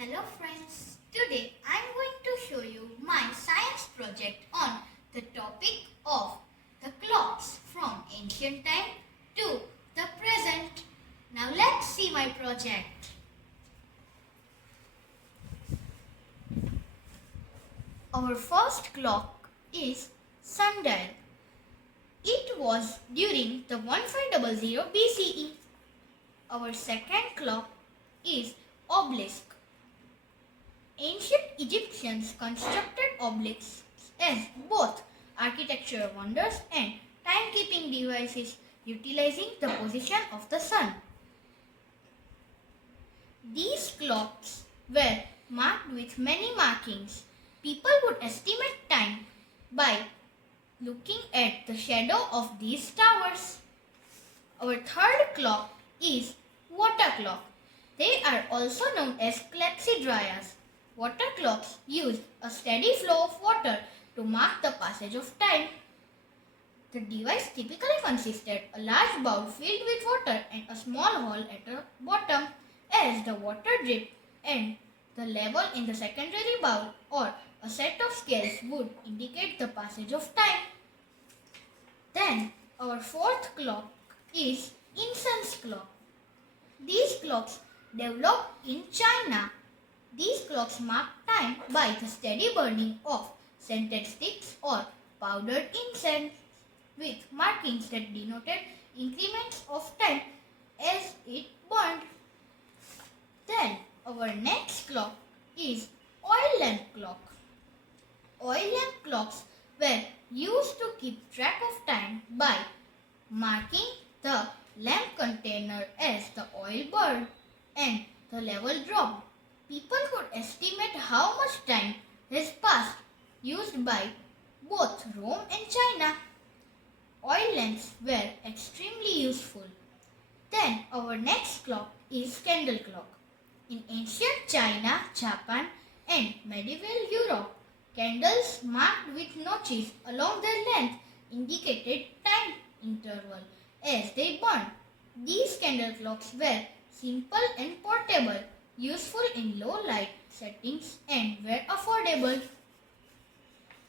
Hello friends, today I am going to show you my science project on the topic of the clocks from ancient time to the present. Now let's see my project. Our first clock is sundial. It was during the 1500 BCE. Our second clock is obelisk. Ancient Egyptians constructed obelisks as both architectural wonders and timekeeping devices utilizing the position of the sun. These clocks were marked with many markings. People would estimate time by looking at the shadow of these towers. Our third clock is water clock. They are also known as clepsydrias. Water clocks used a steady flow of water to mark the passage of time. The device typically consisted a large bowl filled with water and a small hole at the bottom. As the water dripped and the level in the secondary bowl or a set of scales would indicate the passage of time. Then our fourth clock is incense clock. These clocks developed in China. These clocks mark time by the steady burning of scented sticks or powdered incense with markings that denoted increments of time as it burned. Then our next clock is oil lamp clock. Oil lamp clocks were used to keep track of time by marking the lamp container as the oil burned and the level dropped. People could estimate how much time has passed, used by both Rome and China. Oil lamps were extremely useful. Then our next clock is candle clock. In ancient China, Japan and medieval Europe, candles marked with notches along their length indicated time interval as they burned. These candle clocks were simple and portable, useful in low light settings and were affordable.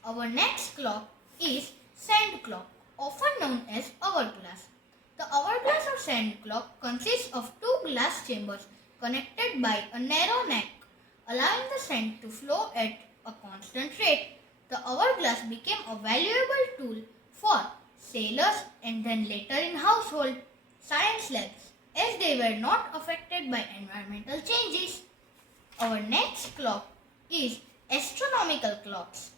Our next clock is sand clock, often known as hourglass. The hourglass or sand clock consists of two glass chambers connected by a narrow neck, allowing the sand to flow at a constant rate. The hourglass became a valuable tool for sailors and then later in household science labs, as they were not affected by environmental changes. Our next clock is astronomical clocks.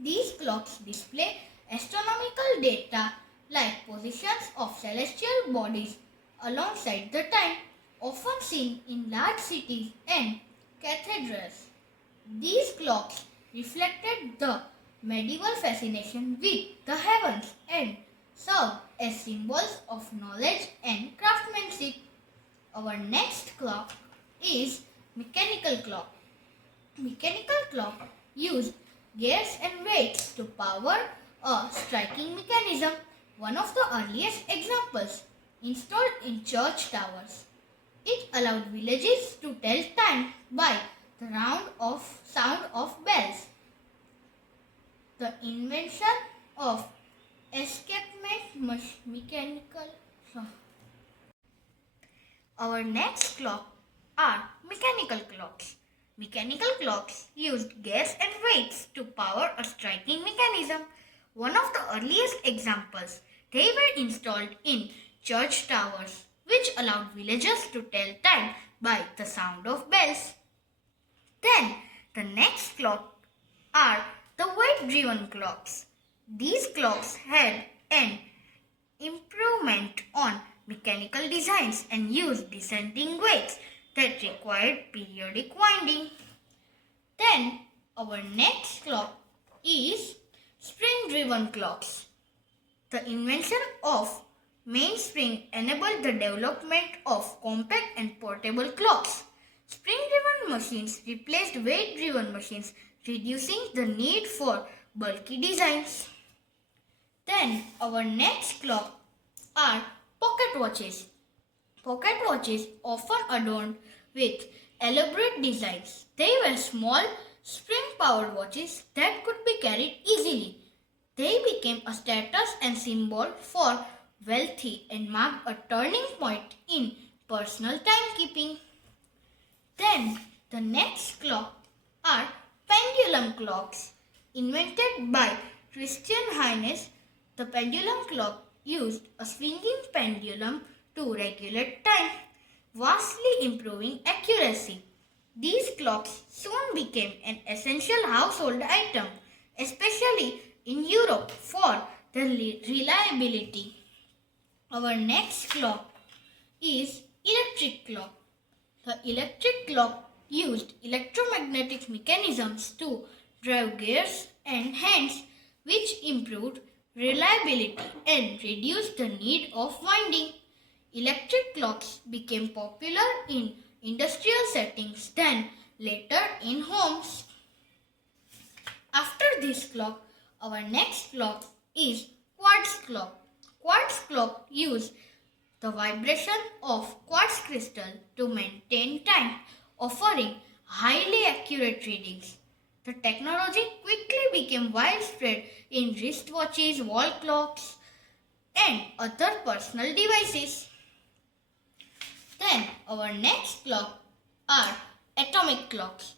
These clocks display astronomical data like positions of celestial bodies alongside the time, often seen in large cities and cathedrals. These clocks reflected the medieval fascination with the heavens and served as symbols of knowledge and craftsmanship. Our next clock is mechanical clock. Mechanical clock used gears and weights to power a striking mechanism, one of the earliest examples installed in church towers. It allowed villagers to tell time by the sound of bells. The invention of escapement mechanical. Our next clock are mechanical clocks. Mechanical clocks used gas and weights to power a striking mechanism. One of the earliest examples, they were installed in church towers, which allowed villagers to tell time by the sound of bells. Then the next clock are the weight-driven clocks. These clocks had an improvement on mechanical designs and used descending weights that required periodic winding. Then our next clock is spring-driven clocks. The invention of mainspring enabled the development of compact and portable clocks. Spring-driven machines replaced weight-driven machines, reducing the need for bulky designs. Then our next clock are pocket watches. Pocket watches, often adorned with elaborate designs. They were small, spring-powered watches that could be carried easily. They became a status and symbol for wealthy and marked a turning point in personal timekeeping. Then the next clock are pendulum clocks. Invented by Christian Heinz, the pendulum clock used a swinging pendulum to regulate time, vastly improving accuracy. These clocks soon became an essential household item, especially in Europe for their reliability. Our next clock is electric clock. The electric clock used electromagnetic mechanisms to drive gears and hands, which improved reliability and reduced the need of winding. Electric clocks became popular in industrial settings, then later in homes. After this clock, our next clock is quartz clock. Quartz clock use the vibration of quartz crystal to maintain time, offering highly accurate readings. The technology quickly became widespread in wristwatches, wall clocks, and other personal devices. Then our next clock are atomic clocks.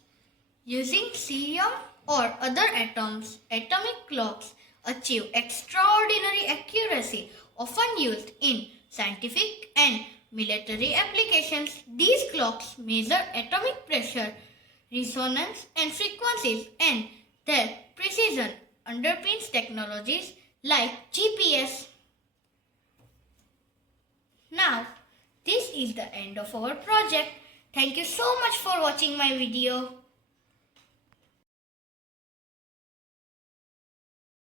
Using cesium or other atoms, atomic clocks achieve extraordinary accuracy, often used in scientific and military applications. These clocks measure atomic pressure, resonance, and frequencies, and their precision underpins technologies like GPS. Now, this is the end of our project. Thank you so much for watching my video.